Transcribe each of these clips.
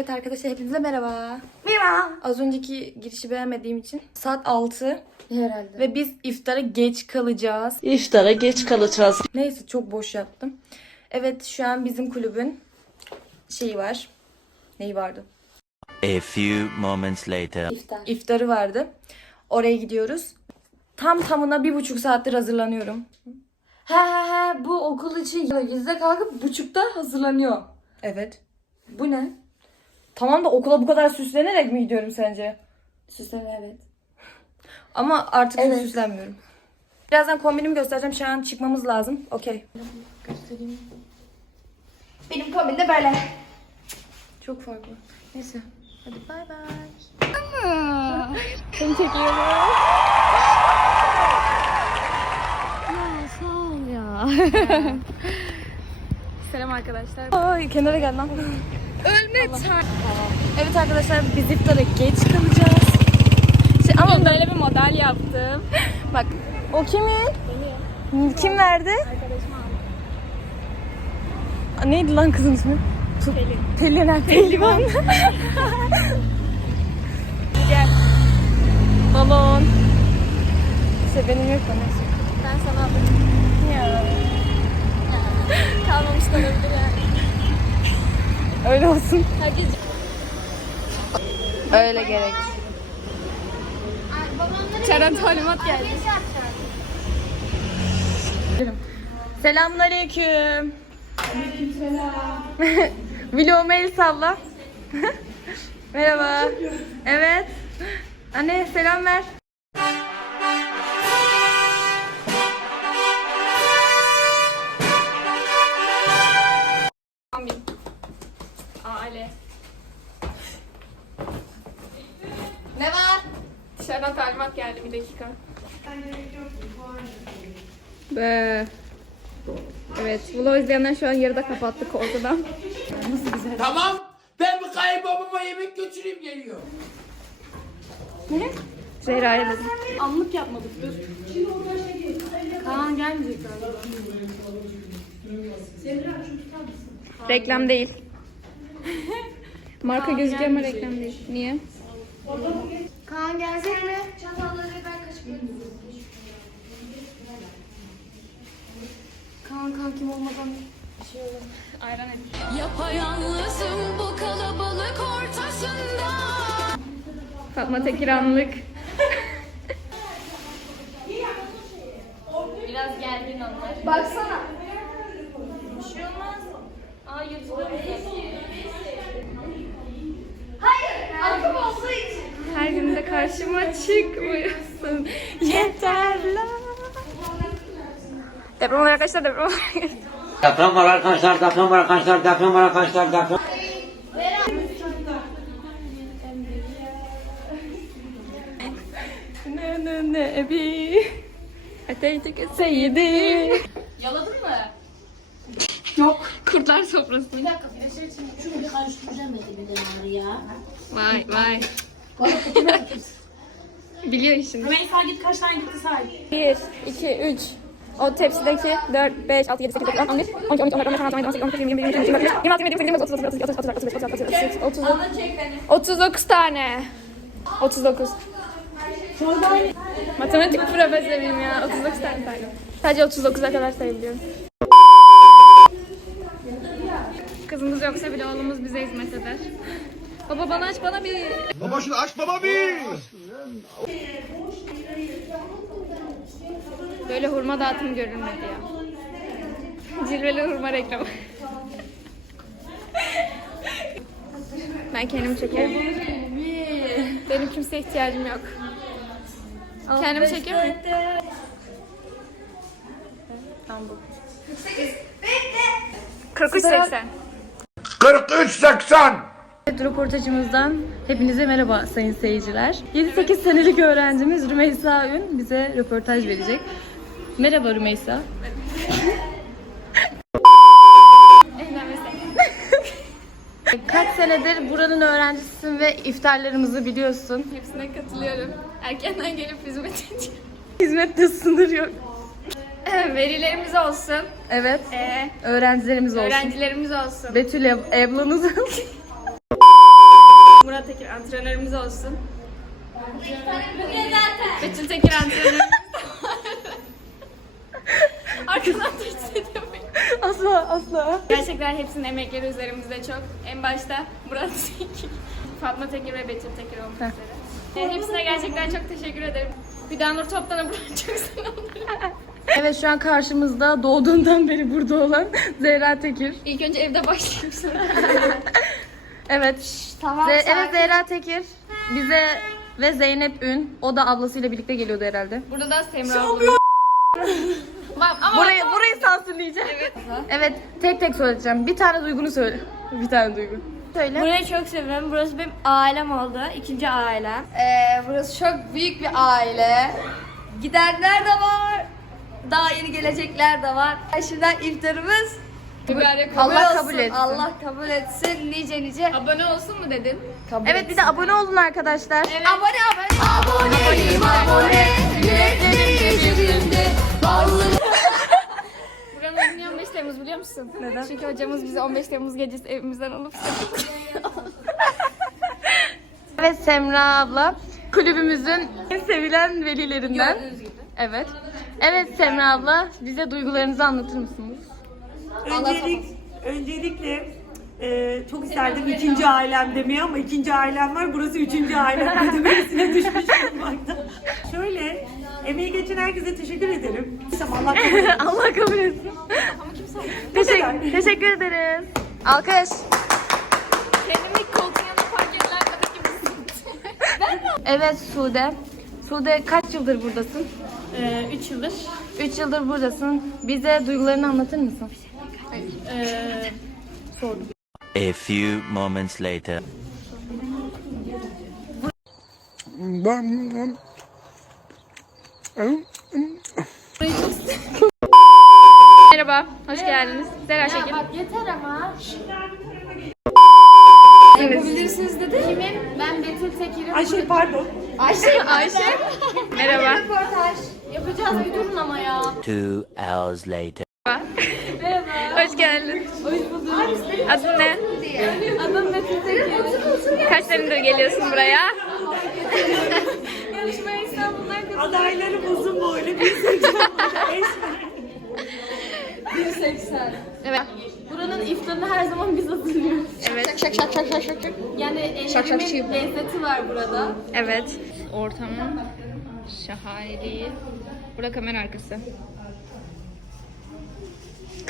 Evet arkadaşlar hepinize merhaba. Merhaba. Az önceki girişi beğenmediğim için saat 6 Herhalde. ve biz iftara geç kalacağız. İftara geç kalacağız. Neyse çok boş yaptım. Evet şu an bizim kulübün şeyi var. Neyi vardı? A few moments later. İftar. İftarı vardı. Oraya gidiyoruz. Tam tamına bir buçuk saattir hazırlanıyorum. He he he bu okul için gizde kalkıp buçukta hazırlanıyor. Evet. Bu ne? Tamam da okula bu kadar süslenerek mi gidiyorum sence? Süsleme evet. Ama artık Evet. süslenmiyorum. Birazdan kombinimi göstereceğim. Şu an çıkmamız lazım. Okey. Benim kombin de böyle. Çok farklı. Neyse. Hadi bay bay. Selam arkadaşlar. Ay kenara gel lan. Ölme Evet arkadaşlar biz iftara geç kalacağız. Şey, ama Bugün böyle bir model yaptım. bak o kimin? Kim verdi? Aa, Neydi lan kızın ismi? Pelin. Pelin ha, Pelivan. Gel. Balon. İşte benim yok neyse. Ben sana aldım. Ya. Kalmamış da olabilir yani. Öyle olsun. Herkes Öyle gerek. Çaren talimat geldi. Selamun aleyküm. Vloguma el salla. Merhaba. Evet. Anne selam ver. Talimat geldi bir dakika. Be. Evet, vlog izleyenler şu an yarıda kapattı korkudan. Tamam. Ben bu kayınbabama yemek götüreyim geliyor. Zehra'ya dedim. Anlık yapmadık dur. Kaan gelmeyecek galiba. Reklam değil. Marka gözüküyor ama reklam değil. Niye? Kaan gelecek mi? Kaan kankim olmadan Ayran et. Yapayalnızım bu kalabalık ortasında Fatma Tekiranlık. Baksana. Hayır. Akım olduğu için. Her gün de karşıma çıkmıyorsun. Yeter la. Deprem oluyor arkadaşlar deprem oluyor. Deprem var arkadaşlar, deprem var arkadaşlar, deprem var arkadaşlar, deprem. Ne ne ne ebi. Ateytik seyidi. Yaladın mı? Yok. Kurtlar sofrası. Bir dakika Firaşer için şunu bir karıştıracağım dedi ya. Vay vay. Biliyor işini. Rümeysa git kaç tane gitti say. 1, 2, 3. O tepsideki 4, 5, 6, 7, 8, 9, 10, 11, 12, 13, 14, 15, 16, 17, 18, 19, 20, 21, 22, 23, 24, 26, 27, 28, 29, 30, 31, 32, 33, 34, 35, 36, 37, 38, 39 tane. 39. Matematik profesörüyüm ya. 39 tane saydım. Sadece 39'a kadar sayabiliyorum. Kızımız yoksa bile oğlumuz bize hizmet eder. Baba bana aç bana bir Baba şunu aç baba bir. Böyle hurma dağıtım görülmedi ya. Cilveli hurma reklamı. ben kendim çekerim. Benim kimseye ihtiyacım yok. Kendimi çekiyor muyum? Tamam bu. 43.80. 43.80. Röportajımızdan hepinize merhaba sayın seyirciler. 7-8 senelik öğrencimiz Rümeysa Ün bize röportaj verecek. Merhaba Rümeysa. Kaç senedir buranın öğrencisisin ve iftarlarımızı biliyorsun. Hepsine katılıyorum. Erkenden gelip hizmet edeceğim. Hizmette sınır yok. Verilerimiz olsun. Evet. Ee, Öğrencilerimiz olsun. öğrencilerimiz olsun. Betül ab- ablanız olsun. Murat Tekir antrenörümüz olsun. Betül Tekir antrenörümüz. Arkadan tehdit ediyor beni. Asla asla. Gerçekten hepsinin emekleri üzerimizde çok. En başta Murat Tekir, Fatma Tekir ve Betül Tekir olmak üzere. E, hepsine gerçekten çok teşekkür ederim. Fidanur Toptan'a buradan çok selam. Evet şu an karşımızda doğduğundan beri burada olan Zehra Tekir. İlk önce evde başlayayım sonra. Evet. Tamam Ze- sakin. evet Zehra Tekir bize ve Zeynep Ün o da ablasıyla birlikte geliyordu herhalde. Burada da Semra abla. Bak, ama Burayı burayı sansürleyeceğim. Evet. Evet tek tek söyleyeceğim. Bir tane duygunu söyle. Bir tane duygu. Söyle. Burayı çok seviyorum. Burası benim ailem oldu. İkinci ailem. Ee, burası çok büyük bir aile. Gidenler de var. Daha yeni gelecekler de var. Şimdiden iftarımız mübarek Allah kabul kabul etsin. Allah kabul etsin. Nice nice. Abone olsun mu dedin? Kabul Evet bir de abone olun arkadaşlar. Abone abone. Aboneyim abone. Yüreklerim gecelerinde. Buranın ismi 15 Temmuz biliyor musun? Neden? Çünkü hocamız bizi 15 Temmuz gecesi evimizden alıp Evet Semra abla kulübümüzün en sevilen velilerinden. Evet. Evet Semra abla bize duygularınızı anlatır mısınız? Öncelik, öncelikle e, çok isterdim ikinci ailem demeyi ama ikinci ailem var. Burası üçüncü ailem demesine düşmüş olmakta. Şöyle, emeği geçen herkese teşekkür ederim. Allah kabul etsin. Allah kabul etsin. Teşekkür, teşekkür ederiz. Alkış. kendimi koltuğun yanına park edilen kadın gibisin. Evet Sude. Sude kaç yıldır buradasın? 3 yıldır. 3 yıldır buradasın. Bize duygularını anlatır mısın? A few moments later. Merhaba, hoş geldiniz. Zehra Şekil. Yapabilirsiniz dedi. Kimim? Ben Betül Tekir'im. Ayşe pardon. Ayşe. Ayşe. Merhaba. Yapacağız bir durun ama ya. Two hours later. Hoş geldin. Hoş bulduk. Adın ne? Adım Betül Tekir. Kaç senedir geliyorsun buraya? Yarışmaya İstanbul'dan katıldım. Adaylarım uzun boylu bir sıcak. Evet. Buranın iftarını her zaman biz hazırlıyoruz. Evet. Yani ellerimin lezzeti var burada. Evet. Ortamın şahaneliği. Burada kamera arkası.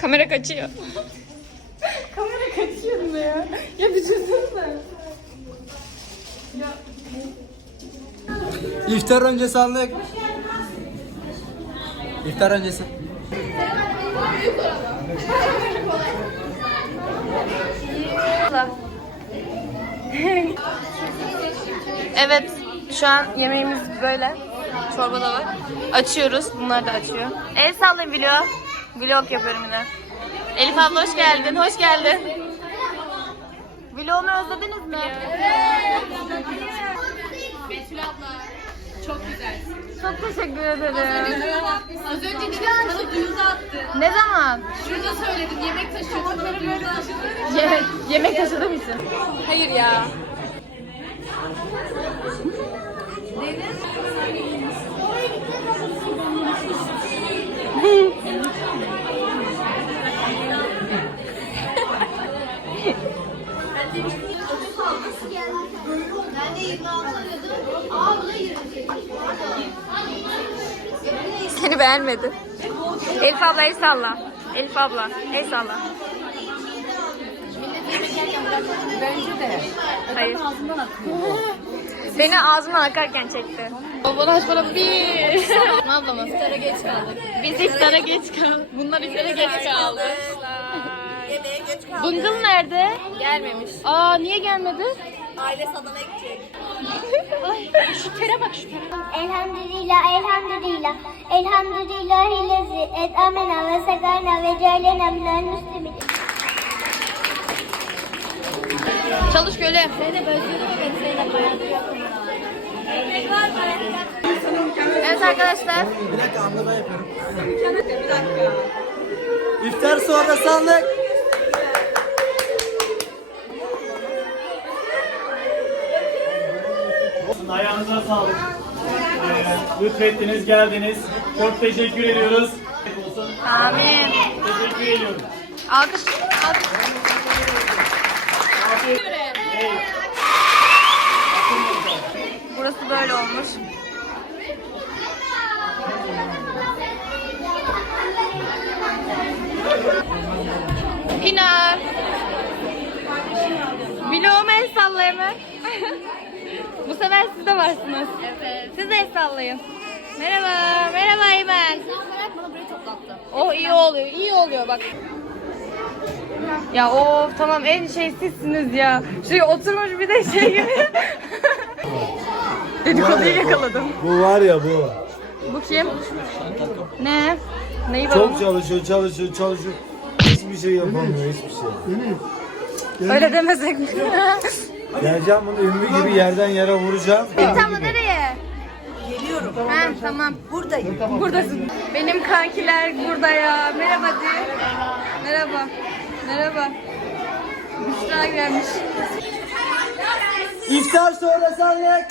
Kamera kaçıyor. Kamera kaçıyor mu ya? Ya bir düşünsene. İftar öncesi anlık. İftar öncesi. Evet, şu an yemeğimiz böyle. Çorba da var. Açıyoruz. Bunlar da açıyor. El sallayın vlog. Vlog yapıyorum yine. Elif abla hoş geldin. Hoş geldin. Vlogumu özlediniz mi? Betül abla. Çok güzel. Çok teşekkür ederim. Az önce dedim sana duyuru attı. Ne zaman? Şurada söyledim yemek taşıyor. Çocukları böyle taşıdı. Yemek, yemek taşıdı mısın? Hayır ya. Seni beğenmedi. Elif abla el salla. Elif abla el salla. Bence de. Hayır. Beni ağzımdan akarken çekti. Bana aç bana bir. ne yapalım? İftara geç kaldık. Biz iftara geç kaldık. Bunlar iftara geç kaldı. Bıngıl nerede? Gelmemiş. Aa niye gelmedi? Elhamdülillah, elhamdülillah, elhamdülillahi lezi et amena ve segana ve cealena minel müslimin. Çalış köle. Evet arkadaşlar. Bir dakika anla ben yapıyorum. İftar sonrası anlık. Sağlık. Ee, lütfettiniz, geldiniz. Çok teşekkür ediyoruz. Amin. Teşekkür ediyorum. Alkış. alkış. Burası böyle olmuş. Pınar. Vloguma el salla hemen. Bu sefer siz de varsınız. Evet. Siz de el sallayın. Merhaba. Merhaba Eymen. Oh iyi oluyor. iyi oluyor bak. Ya of tamam en şey sizsiniz ya. Şuraya oturmuş bir de şey gibi. Dedikoduyu yakaladım. Bu var ya bu. Bu kim? Ne? Neyi var onun? Çok çalışıyor, çalışıyor, çalışıyor. Hiçbir şey yapamıyor, hiçbir şey. Öyle demesek mi? Geleceğim bunu ünlü gibi yerden yere vuracağım. Tam nereye? Geliyorum. Ha, tamam. Buradayım. Buradasın. Benim kankiler burada ya. Merhaba de. Merhaba. Merhaba. Büşra gelmiş. İftar sonrası anlık.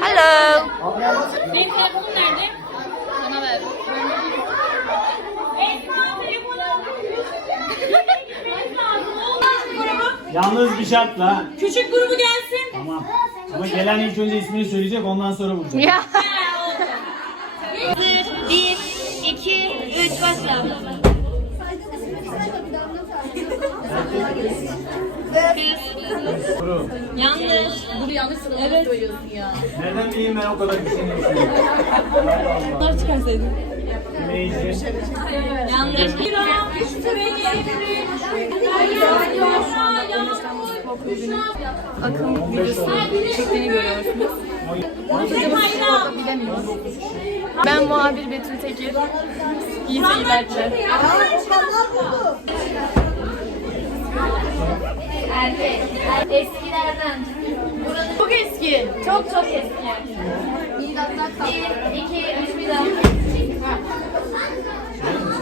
Hello. Benim telefonum nerede? Bana ver. Yalnız bir şartla. Küçük grubu gelsin. Tamam. Ama gelen ilk önce ismini söyleyecek, ondan sonra vuracak. Ya. Bir, iki, üç, başla. Doğru. Yanlış. Bunu yanlış evet. söylüyorsun ya. Nereden bileyim ben o kadar bir şey düşünüyorum. Bunları çıkarsaydın. Neyse. Yanlış. Akım videosu çektiğini görüyorsunuz. Ben muhabir Betül Tekir. İyi seyirler. Eskilerden. Çok eski. Çok çok eski. Bir, iki, üç, bir daha.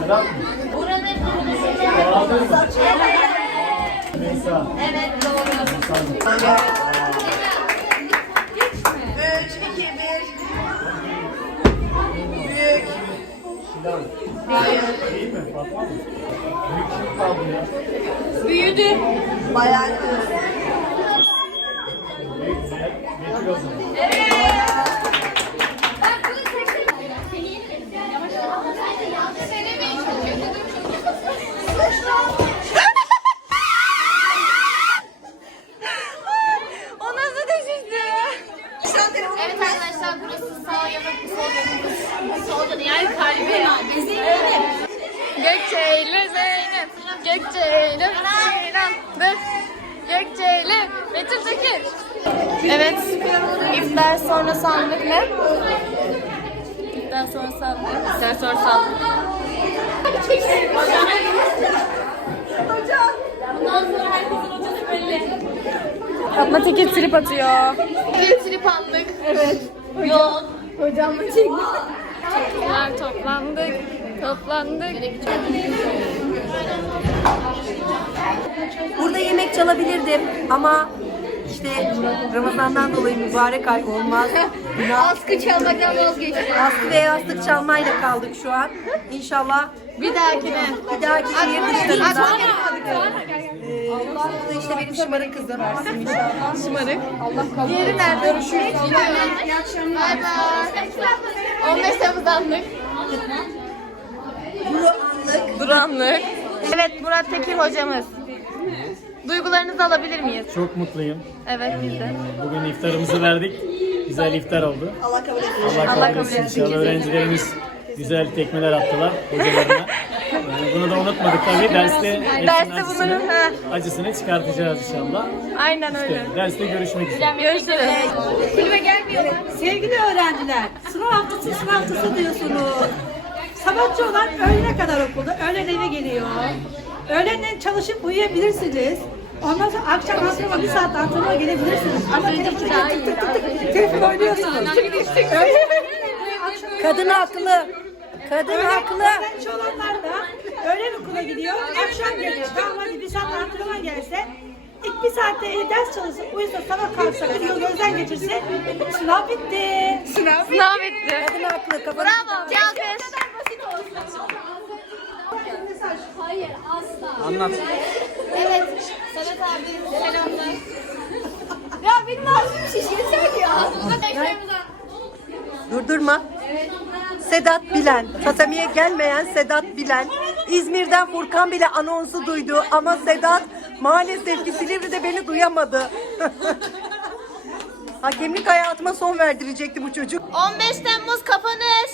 Sedat mı? Buranın bunu seçelim. Bahadır mı? Meysa. Evet doğru. Değil mi? Fatma mı? Büyük kim kaldı ya? Büyüdü. Büyük o zaman. Evet, iftar sonra sandık ne? İftar sonra sandık. İftar sonra sandık. Bundan sonra herkesin hocası belli. Fatma Tekin trip atıyor. Bir trip attık. Evet. Yok. Hocamla çektik. Çocuklar toplandık. Toplandık. Burada yemek çalabilirdim ama işte Ramazan'dan dolayı mübarek ay olmaz. Günah. Askı çalmaktan vazgeçtim. Askı ve yastık çalmayla kaldık şu an. İnşallah Bir dahakine. bir dahaki şehir dışlarında. Ee, bu da işte benim şımarık kızım. İnşallah. Şımarık. Allah kabul Diğeri nerede? Görüşürüz. İyi akşamlar. Bay bay. 15 Temmuz'danlık. Duranlık. Duranlık. Evet Murat Tekir hocamız. Duygularınızı alabilir miyiz? Çok mutluyum. Evet biz de. Bugün iftarımızı verdik. Güzel iftar oldu. Allah kabul etsin. Allah Allah kabul kabul etsin. etsin. İnşallah öğrencilerimiz güzel tekmeler attılar hocalarına. Yani bunu da unutmadık tabii. Derste Derste acısını, bunların, ha. acısını çıkartacağız inşallah. Aynen öyle. İşte derste görüşmek üzere. Görüşürüz. Kulübe gelmiyorlar. Sevgili öğrenciler, sınav haftası sınav haftası diyorsunuz. Sabahçı olan öğlene kadar okulda, öğlen eve geliyor. Öğlenden çalışıp uyuyabilirsiniz. Ondan sonra akşam antrenman bir saat antrenmana gelebilirsiniz. Ama telefonu tık tık tık tık telefon oynuyorsunuz. Kadın haklı. Kadın haklı. Öğrenci olanlar da öğlen okula gidiyor, akşam geliyor. Tamam hadi bir saat antrenman gelse, ilk bir saatte ders çalışsın, uyusa sabah kalksa, bir yıl gözden geçirse sınav bitti. Sınav. Sınav bitti. Kadın haklı. Kafanı Bravo. Bir alkış. Hayır asla. Anlat. Evet. Sedat abi selamlar. ya benim ağzım şişirsek ya. Durdurma. Sedat Bilen. Tatami'ye gelmeyen Sedat Bilen. İzmir'den Furkan bile anonsu duydu ama Sedat maalesef ki Silivri'de beni duyamadı. Hakemlik hayatıma son verdirecekti bu çocuk. 15 Temmuz kapanış.